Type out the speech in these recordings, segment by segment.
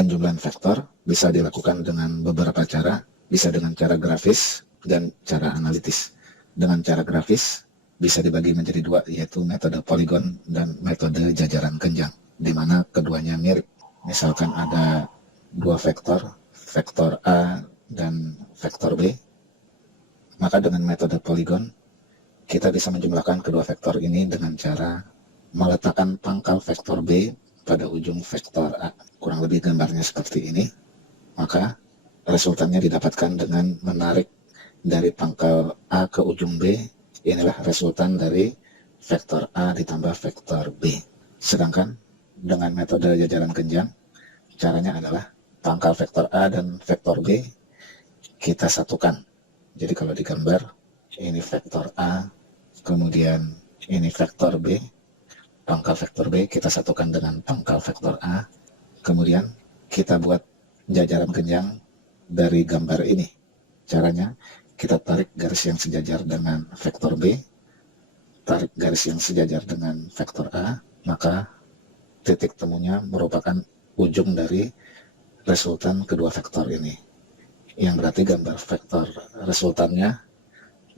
Penjumlahan vektor bisa dilakukan dengan beberapa cara, bisa dengan cara grafis dan cara analitis. Dengan cara grafis bisa dibagi menjadi dua, yaitu metode poligon dan metode jajaran kenjang, di mana keduanya mirip. Misalkan ada dua vektor, vektor A dan vektor B, maka dengan metode poligon kita bisa menjumlahkan kedua vektor ini dengan cara meletakkan pangkal vektor B pada ujung vektor A. Kurang lebih gambarnya seperti ini. Maka resultannya didapatkan dengan menarik dari pangkal A ke ujung B. Inilah resultan dari vektor A ditambah vektor B. Sedangkan dengan metode jajaran kenjang, caranya adalah pangkal vektor A dan vektor B kita satukan. Jadi kalau digambar, ini vektor A, kemudian ini vektor B, pangkal vektor B kita satukan dengan pangkal vektor A, kemudian kita buat jajaran kenjang dari gambar ini. Caranya, kita tarik garis yang sejajar dengan vektor B, tarik garis yang sejajar dengan vektor A, maka titik temunya merupakan ujung dari resultan kedua vektor ini. Yang berarti gambar vektor resultannya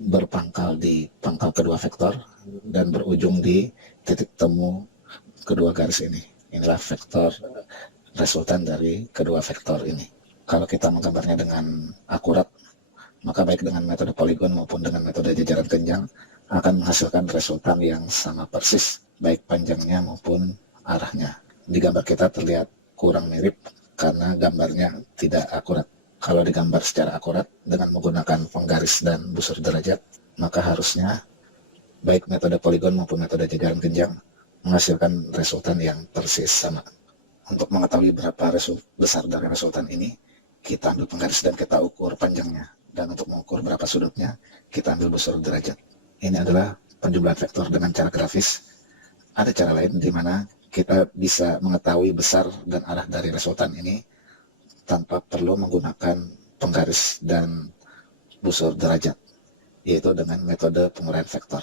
berpangkal di pangkal kedua vektor dan berujung di titik temu kedua garis ini. Inilah vektor resultan dari kedua vektor ini. Kalau kita menggambarnya dengan akurat, maka baik dengan metode poligon maupun dengan metode jajaran kenjang akan menghasilkan resultan yang sama persis, baik panjangnya maupun arahnya. Di gambar kita terlihat kurang mirip karena gambarnya tidak akurat. Kalau digambar secara akurat dengan menggunakan penggaris dan busur derajat, maka harusnya baik metode poligon maupun metode jajaran kenjang menghasilkan resultan yang persis sama. Untuk mengetahui berapa besar dari resultan ini, kita ambil penggaris dan kita ukur panjangnya. Dan untuk mengukur berapa sudutnya, kita ambil busur derajat. Ini adalah penjumlahan vektor dengan cara grafis. Ada cara lain di mana kita bisa mengetahui besar dan arah dari resultan ini tanpa perlu menggunakan penggaris dan busur derajat, yaitu dengan metode penguraian vektor.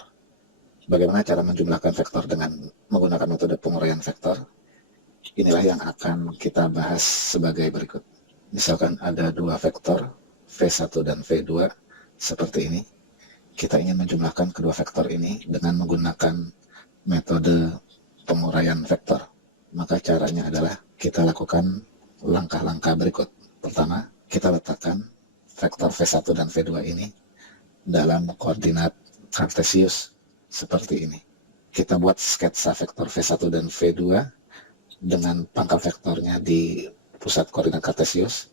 Bagaimana cara menjumlahkan vektor dengan menggunakan metode penguraian vektor? Inilah yang akan kita bahas sebagai berikut. Misalkan ada dua vektor, V1 dan V2, seperti ini. Kita ingin menjumlahkan kedua vektor ini dengan menggunakan metode penguraian vektor. Maka caranya adalah kita lakukan langkah-langkah berikut. Pertama, kita letakkan vektor V1 dan V2 ini dalam koordinat kartesius seperti ini. Kita buat sketsa vektor V1 dan V2 dengan pangkal vektornya di pusat koordinat kartesius.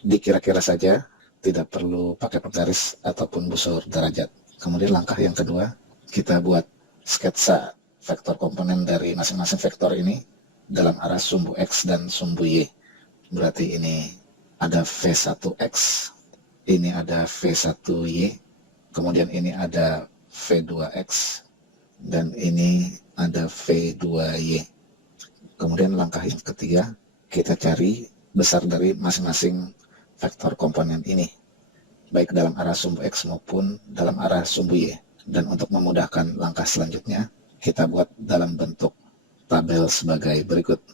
Dikira-kira saja, tidak perlu pakai penggaris ataupun busur derajat. Kemudian langkah yang kedua, kita buat sketsa vektor komponen dari masing-masing vektor ini dalam arah sumbu X dan sumbu Y. Berarti ini ada V1X, ini ada V1Y, kemudian ini ada V2X, dan ini ada V2Y. Kemudian langkah yang ketiga, kita cari besar dari masing-masing vektor komponen ini, baik dalam arah sumbu X maupun dalam arah sumbu Y. Dan untuk memudahkan langkah selanjutnya, kita buat dalam bentuk tabel sebagai berikut.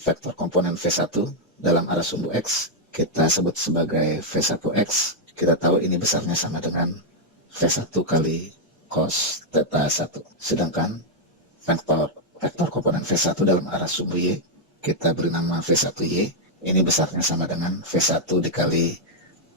Vektor komponen V1 dalam arah sumbu X kita sebut sebagai V1X. Kita tahu ini besarnya sama dengan V1 kali cos theta 1. Sedangkan vektor komponen V1 dalam arah sumbu Y kita beri nama V1Y. Ini besarnya sama dengan V1 dikali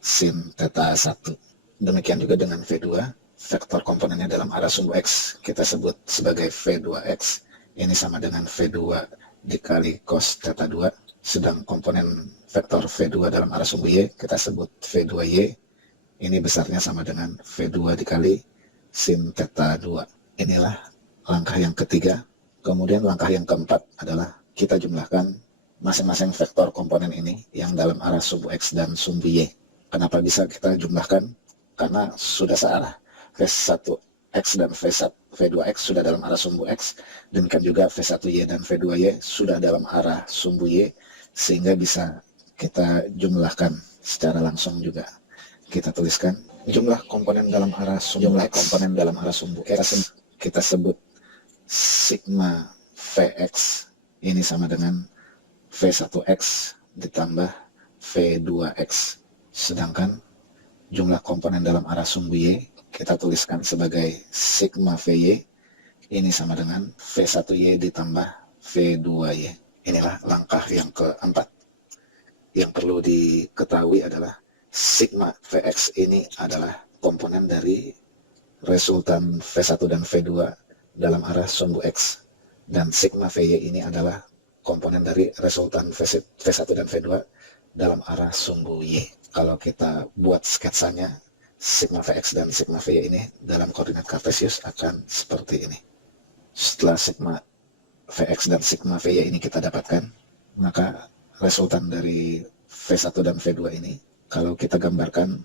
sin theta 1. Demikian juga dengan V2. Vektor komponennya dalam arah sumbu X kita sebut sebagai V2X. Ini sama dengan V2 dikali cos theta 2. Sedang komponen vektor V2 dalam arah sumbu Y kita sebut V2Y. Ini besarnya sama dengan V2 dikali sin theta 2. Inilah langkah yang ketiga. Kemudian langkah yang keempat adalah kita jumlahkan masing-masing vektor komponen ini yang dalam arah sumbu X dan sumbu Y. Kenapa bisa kita jumlahkan? Karena sudah searah. V1X dan V2X sudah dalam arah sumbu X. Demikian juga V1Y dan V2Y sudah dalam arah sumbu Y. Sehingga bisa kita jumlahkan secara langsung juga. Kita tuliskan jumlah komponen dalam arah sumbu X. Kita sebut sigma Vx ini sama dengan V1X ditambah V2X. Sedangkan jumlah komponen dalam arah sumbu Y kita tuliskan sebagai sigma VY, ini sama dengan V1Y ditambah V2Y. Inilah langkah yang keempat. Yang perlu diketahui adalah sigma Vx ini adalah komponen dari resultan V1 dan V2 dalam arah sumbu X, dan sigma Vy ini adalah komponen dari resultan V1 dan V2 dalam arah sumbu Y. Kalau kita buat sketsanya, sigma Vx dan sigma Vy ini dalam koordinat kartesius akan seperti ini. Setelah sigma Vx dan sigma Vy ini kita dapatkan, maka resultan dari V1 dan V2 ini, kalau kita gambarkan,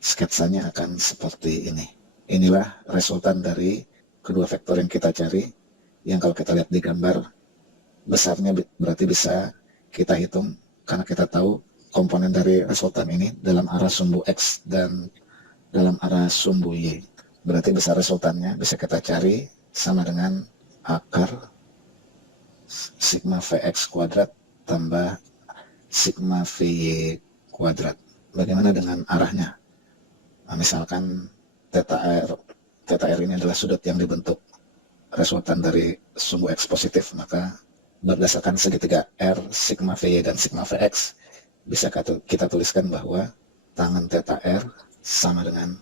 sketsanya akan seperti ini. Inilah resultan dari kedua vektor yang kita cari, yang kalau kita lihat di gambar, besarnya berarti bisa kita hitung, karena kita tahu komponen dari resultan ini dalam arah sumbu X dan dalam arah sumbu Y. Berarti besar resultannya bisa kita cari sama dengan akar sigma Vx kuadrat tambah sigma Vy kuadrat. Bagaimana dengan arahnya? Nah, misalkan theta r ini adalah sudut yang dibentuk resultan dari sumbu X positif, maka berdasarkan segitiga R, sigma Vy dan sigma Vx, bisa kita tuliskan bahwa tangan theta r sama dengan,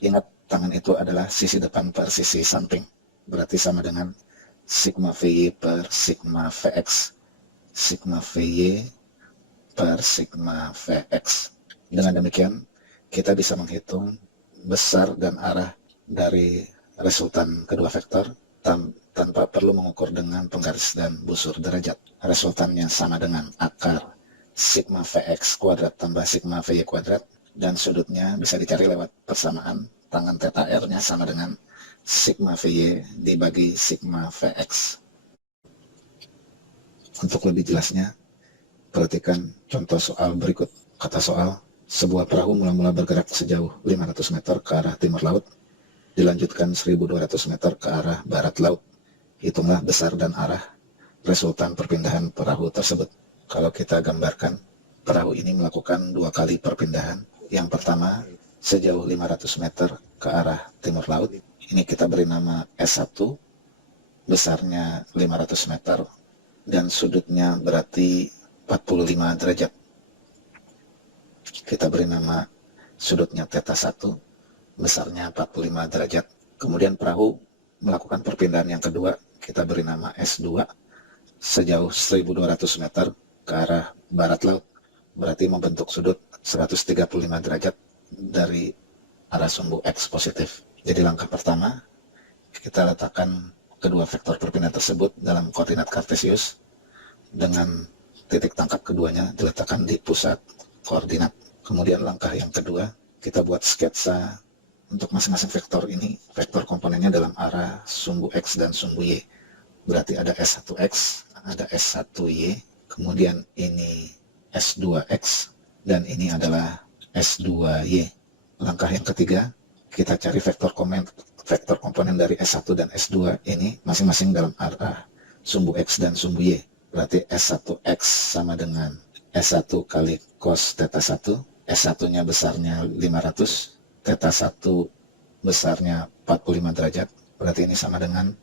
ingat tangan itu adalah sisi depan per sisi samping, berarti sama dengan sigma Vy per sigma Vx, sigma Vy per sigma Vx. Dengan demikian, kita bisa menghitung besar dan arah dari resultan kedua vektor tanpa perlu mengukur dengan penggaris dan busur derajat. Resultannya sama dengan akar sigma Vx kuadrat tambah sigma Vy kuadrat, dan sudutnya bisa dicari lewat persamaan tangan theta r-nya sama dengan sigma Vy dibagi sigma Vx. Untuk lebih jelasnya, perhatikan contoh soal berikut. Kata soal, sebuah perahu mula-mula bergerak sejauh 500 meter ke arah timur laut, dilanjutkan 1.200 meter ke arah barat laut. Hitunglah besar dan arah resultan perpindahan perahu tersebut. Kalau kita gambarkan, perahu ini melakukan 2 kali perpindahan. Yang pertama, sejauh 500 meter ke arah timur laut. Ini kita beri nama S1, besarnya 500 meter, dan sudutnya berarti 45 derajat. Kita beri nama sudutnya theta 1, besarnya 45 derajat. Kemudian perahu melakukan perpindahan yang kedua, kita beri nama S2, sejauh 1.200 meter ke arah barat laut, berarti membentuk sudut 135 derajat dari arah sumbu X positif. Jadi langkah pertama, kita letakkan kedua vektor perpindahan tersebut dalam koordinat kartesius, dengan titik tangkap keduanya diletakkan di pusat koordinat. Kemudian langkah yang kedua, kita buat sketsa untuk masing-masing vektor ini, vektor komponennya dalam arah sumbu X dan sumbu Y. Berarti ada S1X, ada S1Y, kemudian ini S2X, dan ini adalah S2Y. Langkah yang ketiga, kita cari vektor komponen dari S1 dan S2 ini masing-masing dalam arah sumbu X dan sumbu Y. Berarti S1X sama dengan S1 kali cos theta 1, S1-nya besarnya 500, theta 1 besarnya 45 derajat, berarti ini sama dengan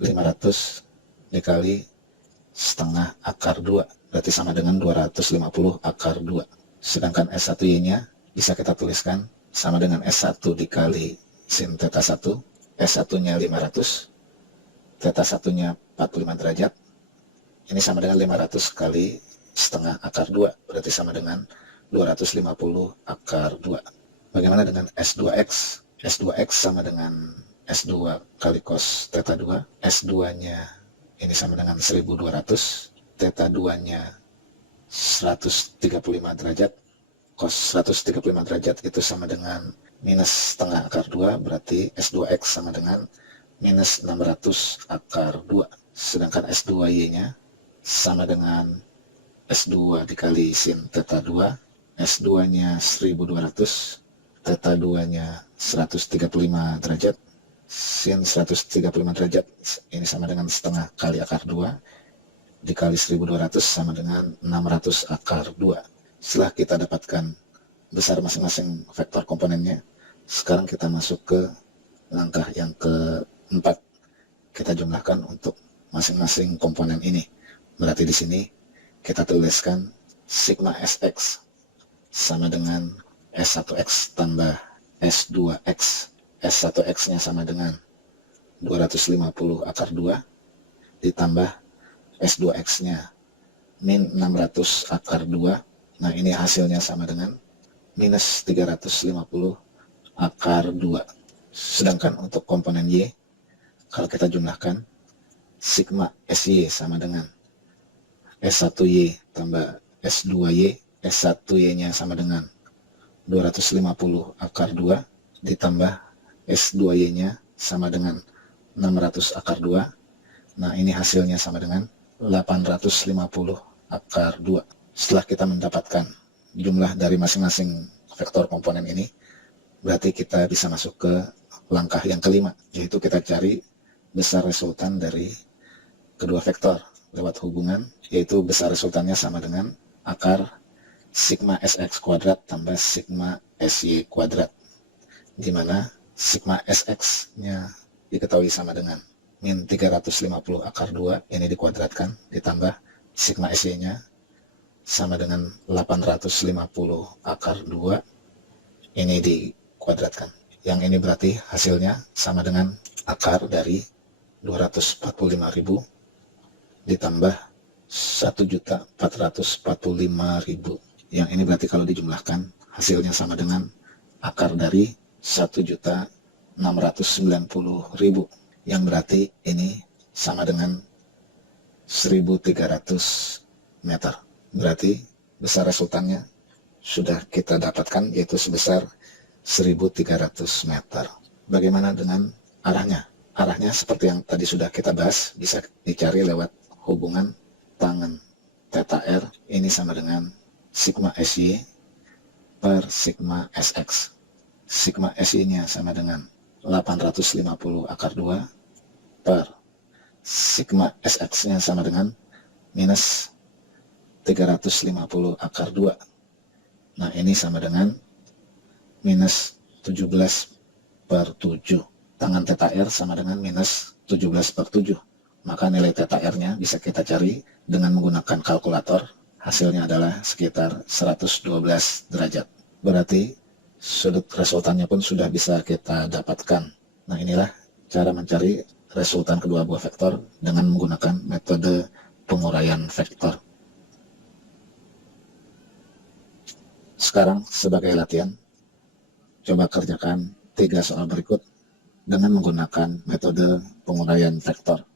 500 dikali setengah akar 2, berarti sama dengan 250 akar 2. Sedangkan S1Y-nya bisa kita tuliskan sama dengan S1 dikali sin theta 1, S1-nya 500, theta 1-nya 45 derajat, ini sama dengan 500 kali setengah akar 2, berarti sama dengan 250 akar 2. Bagaimana dengan S2X? S2X sama dengan S2 kali cos theta 2, S2-nya ini sama dengan 1200, theta 2-nya 135 derajat, cos 135 derajat itu sama dengan minus setengah akar 2, berarti S2X sama dengan minus 600 akar 2. Sedangkan S2Y-nya sama dengan S2 dikali sin theta 2, S2-nya 1200, theta 2-nya 135 derajat, sin 135 derajat ini sama dengan setengah kali akar 2, dikali 1200 sama dengan 600 akar 2. Setelah kita dapatkan besar masing-masing vektor komponennya, sekarang kita masuk ke langkah yang keempat. Kita jumlahkan untuk masing-masing komponen ini. Berarti di sini kita tuliskan sigma Sx sama dengan S1x tambah S2x. S1x-nya sama dengan 250 akar 2 ditambah S2x-nya min 600 akar 2. Nah, ini hasilnya sama dengan minus 350 akar 2. Sedangkan untuk komponen Y, kalau kita jumlahkan, sigma SY sama dengan S1Y tambah S2Y. S1Y-nya sama dengan 250 akar 2 ditambah S2Y-nya sama dengan 600 akar 2. Nah, ini hasilnya sama dengan 850 akar 2. Setelah kita mendapatkan jumlah dari masing-masing vektor komponen ini, berarti kita bisa masuk ke langkah yang kelima, yaitu kita cari besar resultan dari kedua vektor lewat hubungan, yaitu besar resultannya sama dengan akar sigma Sx kuadrat tambah sigma Sy kuadrat, di mana sigma Sx-nya diketahui sama dengan min 350 akar 2, ini dikuadratkan, ditambah sigma Sy-nya sama dengan 850 akar 2, ini dikuadratkan. Yang ini berarti hasilnya sama dengan akar dari 245.000 ditambah 1.445.000. Yang ini berarti kalau dijumlahkan hasilnya sama dengan akar dari 1.690.000. Yang berarti ini sama dengan 1.300 meter. Berarti besar resultannya sudah kita dapatkan, yaitu sebesar 1.300 meter. Bagaimana dengan arahnya? Arahnya seperti yang tadi sudah kita bahas, bisa dicari lewat hubungan tangen theta R, ini sama dengan sigma Sy per sigma Sx. Sigma Sy-nya sama dengan 850 akar 2 per sigma Sx-nya sama dengan minus 350 akar 2. Nah, ini sama dengan minus 17 per 7. Tangan theta R sama dengan minus 17 per 7. Maka nilai theta R-nya bisa kita cari dengan menggunakan kalkulator. Hasilnya adalah sekitar 112 derajat. Berarti sudut resultannya pun sudah bisa kita dapatkan. Nah, inilah cara mencari resultan kedua buah vektor dengan menggunakan metode penguraian vektor. Sekarang sebagai latihan, coba kerjakan 3 soal berikut dengan menggunakan metode penguraian vektor.